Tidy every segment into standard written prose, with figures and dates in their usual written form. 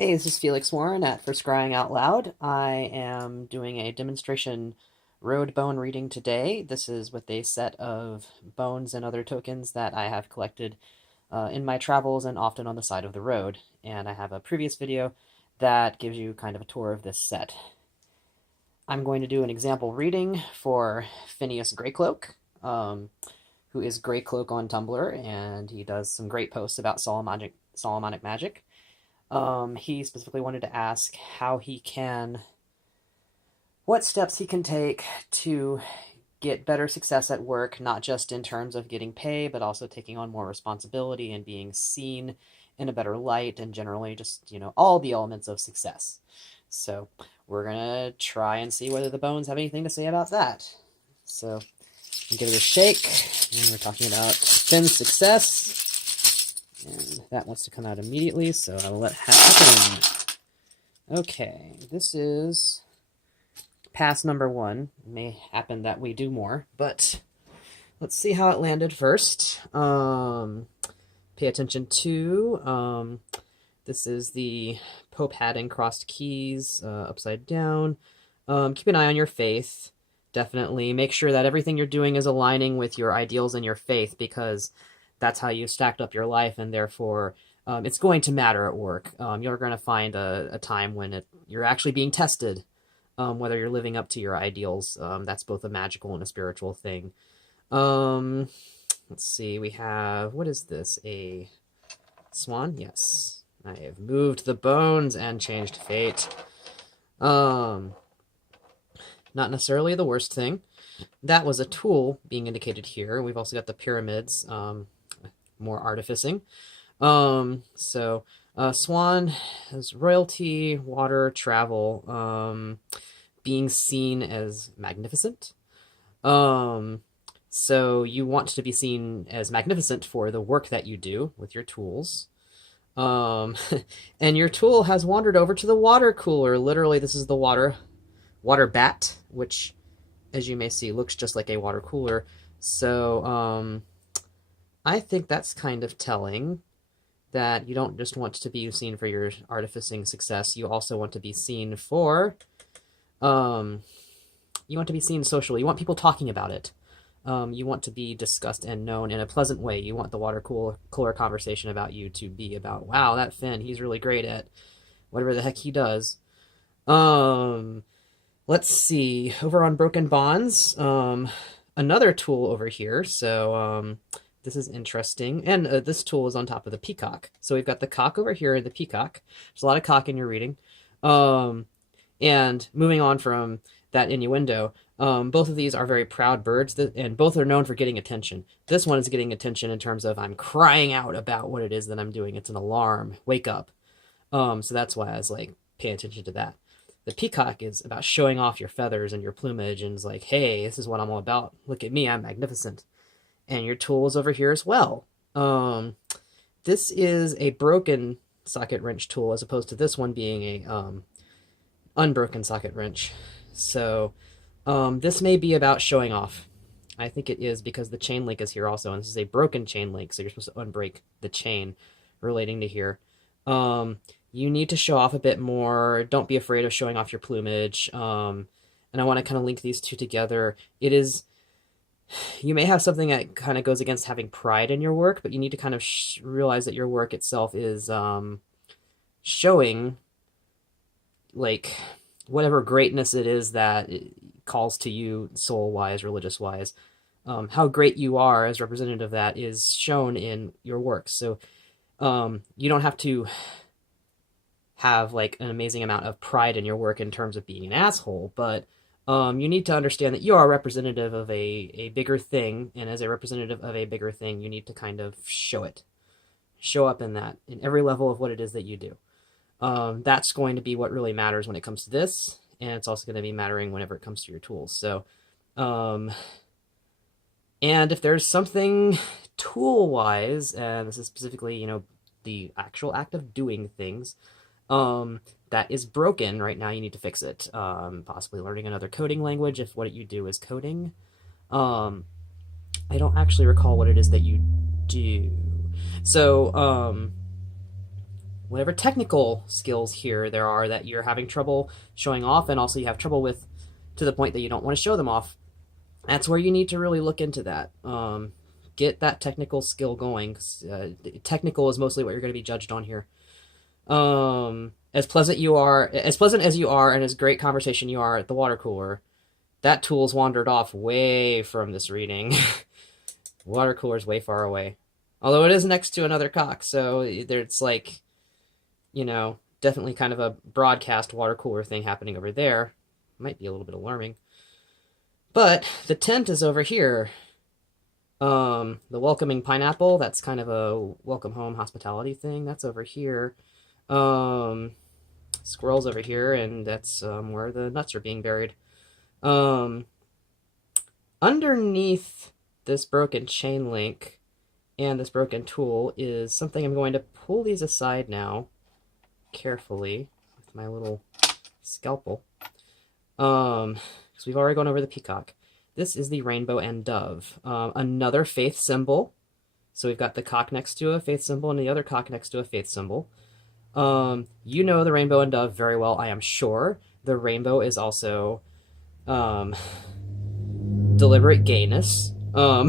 Hey, this is Felix Warren at For Scrying Out Loud. I am doing a demonstration road bone reading today. This is with a set of bones and other tokens that I have collected in my travels and often on the side of the road. And I have a previous video that gives you kind of a tour of this set. I'm going to do an example reading for Phineas Greycloak, who is Greycloak on Tumblr, and he does some great posts about Solomonic magic. He specifically wanted to ask what steps he can take to get better success at work, not just in terms of getting pay, but also taking on more responsibility and being seen in a better light, and generally just, all the elements of success. So we're gonna try and see whether the bones have anything to say about that. So give it a shake, and we're talking about Phin's success. And that wants to come out immediately, so I will let that happen. Okay, this is pass number 1. It may happen that we do more, but let's see how it landed first. Pay attention to, this is the Pope hat and crossed keys, upside down. Keep an eye on your faith, definitely. Make sure that everything you're doing is aligning with your ideals and your faith, because that's how you stacked up your life, and therefore it's going to matter at work. You're going to find a time when you're actually being tested, whether you're living up to your ideals. That's both a magical and a spiritual thing. Let's see, we have, what is this, a swan? Yes. I have moved the bones and changed fate. Not necessarily the worst thing. That was a tool being indicated here. We've also got the pyramids, more artificing. Swan has royalty, water, travel, being seen as magnificent. So you want to be seen as magnificent for the work that you do with your tools. And your tool has wandered over to the water cooler. Literally, this is the water bat, which, as you may see, looks just like a water cooler. So, I think that's kind of telling that you don't just want to be seen for your artificing success. You also want to be seen for, you want to be seen socially. You want people talking about it. You want to be discussed and known in a pleasant way. You want the water cooler conversation about you to be about, wow, that Phin, he's really great at whatever the heck he does. Let's see, over on Broken Bonds, another tool over here. So, this is interesting. And this tool is on top of the peacock. So we've got the cock over here and the peacock. There's a lot of cock in your reading. And moving on from that innuendo, both of these are very proud birds, and both are known for getting attention. This one is getting attention in terms of, I'm crying out about what it is that I'm doing. It's an alarm. Wake up. So that's why I was like, pay attention to that. The peacock is about showing off your feathers and your plumage, and is like, hey, this is what I'm all about. Look at me, I'm magnificent. And your tool is over here as well. This is a broken socket wrench tool, as opposed to this one being a unbroken socket wrench. So this may be about showing off. I think it is, because the chain link is here also, and this is a broken chain link, so you're supposed to unbreak the chain relating to here. You need to show off a bit more. Don't be afraid of showing off your plumage. And I want to kind of link these two together. You may have something that kind of goes against having pride in your work, but you need to kind of realize that your work itself is showing, like, whatever greatness it is that it calls to you soul-wise, religious-wise. How great you are as representative of that is shown in your work. So you don't have to have, like, an amazing amount of pride in your work in terms of being an asshole, but you need to understand that you are a representative of a bigger thing, and as a representative of a bigger thing, you need to kind of show it. Show up in that, in every level of what it is that you do. That's going to be what really matters when it comes to this, and it's also going to be mattering whenever it comes to your tools. So, and if there's something tool-wise, and this is specifically, the actual act of doing things, that is broken right now, you need to fix it. Possibly learning another coding language if what you do is coding. I don't actually recall what it is that you do. So, whatever technical skills here there are that you're having trouble showing off, and also you have trouble with to the point that you don't want to show them off. That's where you need to really look into that. Get that technical skill going. Technical is mostly what you're going to be judged on here. As pleasant as you are, and as great conversation you are at the water cooler, that tool's wandered off way from this reading. Water cooler's way far away. Although it is next to another cock, so it's like, definitely kind of a broadcast water cooler thing happening over there. Might be a little bit alarming. But the tent is over here. The welcoming pineapple, that's kind of a welcome home hospitality thing. That's over here. Squirrel's over here, and that's where the nuts are being buried. Underneath this broken chain link and this broken tool is something. I'm going to pull these aside now carefully with my little scalpel. Because we've already gone over the peacock. This is the rainbow and dove. Another faith symbol. So we've got the cock next to a faith symbol and the other cock next to a faith symbol. You know the rainbow and dove very well, I am sure. The rainbow is also deliberate gayness. I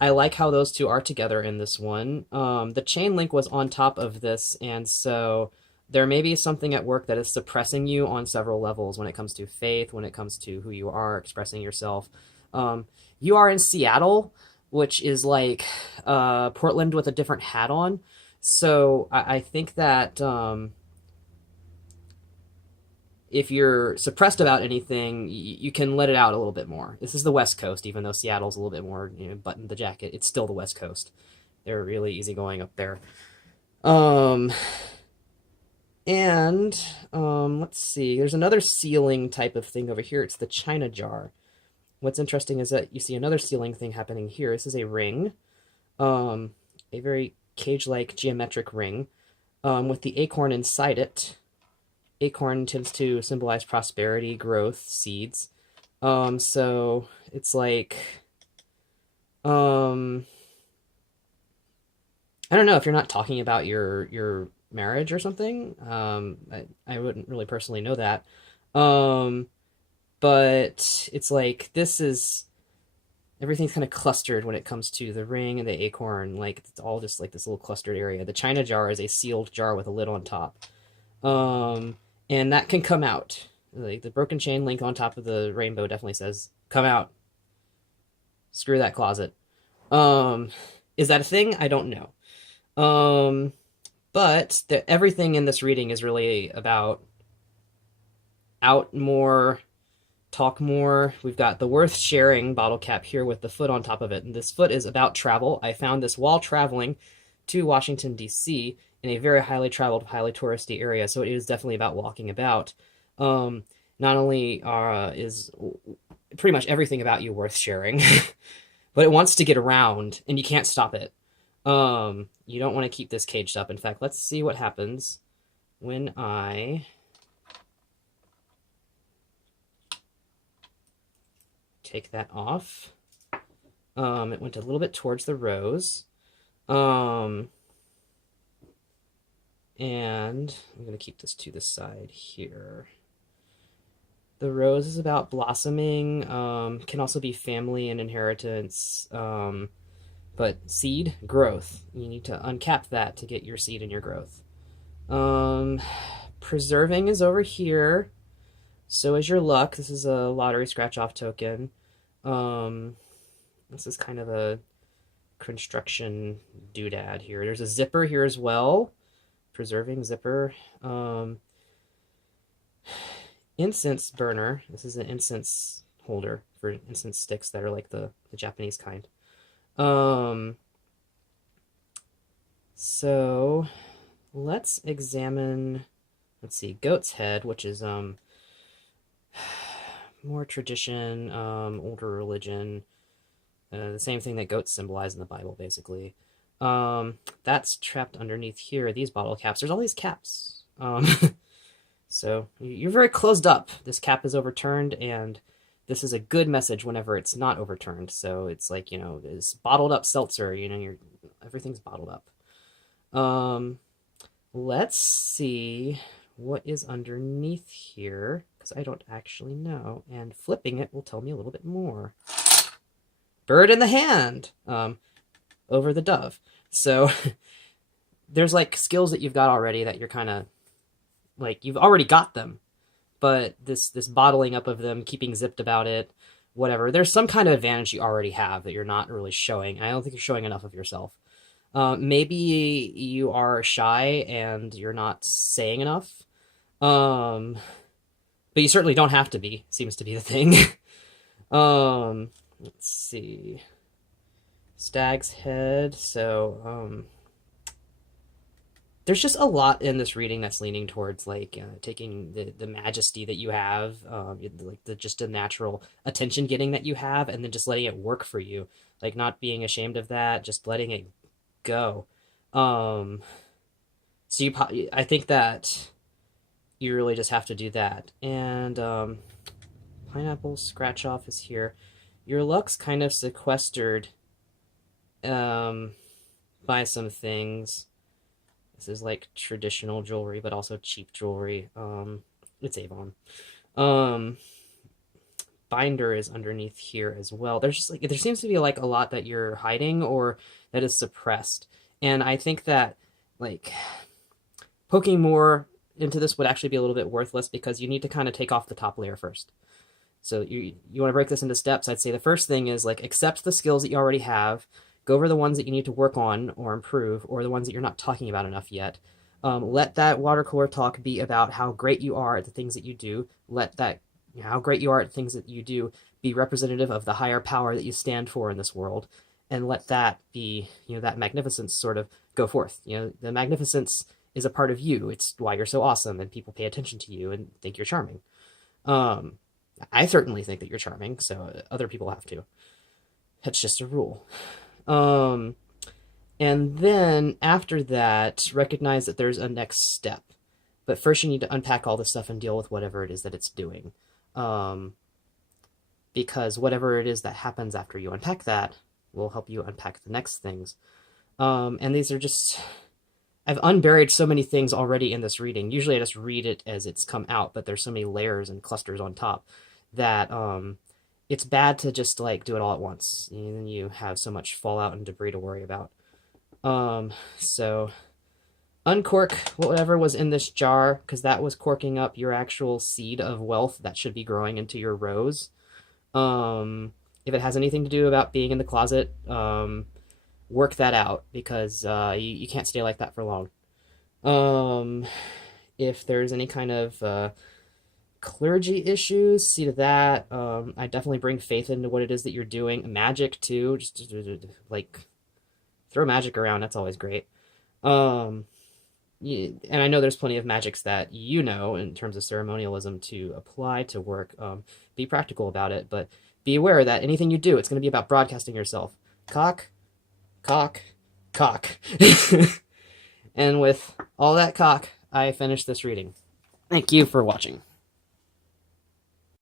like how those two are together in this one. The chain link was on top of this, and so there may be something at work that is suppressing you on several levels when it comes to faith, when it comes to who you are, expressing yourself. You are in Seattle, which is like Portland with a different hat on. So I think that if you're suppressed about anything, you can let it out a little bit more. This is the West Coast, even though Seattle's a little bit more, button the jacket. It's still the West Coast. They're really easygoing up there. Let's see. There's another sealing type of thing over here. It's the china jar. What's interesting is that you see another sealing thing happening here. This is a ring, a very cage-like geometric ring, with the acorn inside it. Acorn tends to symbolize prosperity, growth, seeds. So it's like, I don't know if you're not talking about your marriage or something. I wouldn't really personally know that. But it's like everything's kind of clustered when it comes to the ring and the acorn. Like it's all just like this little clustered area. The china jar is a sealed jar with a lid on top. And that can come out. Like the broken chain link on top of the rainbow definitely says, come out. Screw that closet. Is that a thing? I don't know. But everything in this reading is really about out more, talk more. We've got the worth sharing bottle cap here with the foot on top of it. And this foot is about travel. I found this while traveling to Washington, D.C., in a very highly traveled, highly touristy area. So it is definitely about walking about. Not only is pretty much everything about you worth sharing, but it wants to get around, and you can't stop it. You don't want to keep this caged up. In fact, let's see what happens when I take that off. It went a little bit towards the rose. And I'm going to keep this to the side here. The rose is about blossoming, can also be family and inheritance, but seed, growth. You need to uncap that to get your seed and your growth. Preserving is over here. So is your luck. This is a lottery scratch-off token. This is kind of a construction doodad here. There's a zipper here as well. Preserving zipper. Incense burner. This is an incense holder for incense sticks that are like the Japanese kind. So let's examine, let's see, goat's head, which is more tradition, older religion, the same thing that goats symbolize in the Bible, basically. That's trapped underneath here, these bottle caps. There's all these caps. So you're very closed up. This cap is overturned, and this is a good message whenever it's not overturned. So it's like, this bottled up seltzer, everything's bottled up. Let's see what is underneath here, because I don't actually know, and flipping it will tell me a little bit more. Bird in the hand, over the dove. So there's like skills that you've got already that you're kind of like, you've already got them, but this bottling up of them, keeping zipped about it, whatever, there's some kind of advantage you already have that you're not really showing. I don't think you're showing enough of yourself. Maybe you are shy and you're not saying enough. But you certainly don't have to be, seems to be the thing. Let's see. Stag's head. So, there's just a lot in this reading that's leaning towards like taking the majesty that you have, like just the natural attention getting that you have, and then just letting it work for you, like not being ashamed of that, just letting it go. So I think that you really just have to do that. And pineapple scratch off is here. Your luck's kind of sequestered by some things. This is like traditional jewelry, but also cheap jewelry. It's Avon. Binder is underneath here as well. There's just like, there seems to be like a lot that you're hiding or that is suppressed. And I think that like poking more into this would actually be a little bit worthless, because you need to kind of take off the top layer first. So you want to break this into steps. I'd say the first thing is like accept the skills that you already have. Go over the ones that you need to work on or improve, or the ones that you're not talking about enough yet. Let that watercolor talk be about how great you are at the things that you do. Let that, how great you are at things that you do, be representative of the higher power that you stand for in this world. And let that be, that magnificence sort of go forth. The magnificence is a part of you. It's why you're so awesome, and people pay attention to you and think you're charming. I certainly think that you're charming, so other people have to. That's just a rule. And then after that, recognize that there's a next step. But first you need to unpack all this stuff and deal with whatever it is that it's doing. Because whatever it is that happens after you unpack that will help you unpack the next things. And these are just... I've unburied so many things already in this reading. Usually I just read it as it's come out, but there's so many layers and clusters on top that it's bad to just like do it all at once. And then you have so much fallout and debris to worry about. So uncork whatever was in this jar, because that was corking up your actual seed of wealth that should be growing into your rose. If it has anything to do about being in the closet, work that out, because you can't stay like that for long. If there's any kind of clergy issues, see to that. I definitely bring faith into what it is that you're doing. Magic too, just like throw magic around. That's always great. And I know there's plenty of magics that in terms of ceremonialism to apply to work. Be practical about it, but be aware that anything you do, it's going to be about broadcasting yourself. Cock, cock, cock. And with all that cock, I finish this reading. Thank you for watching.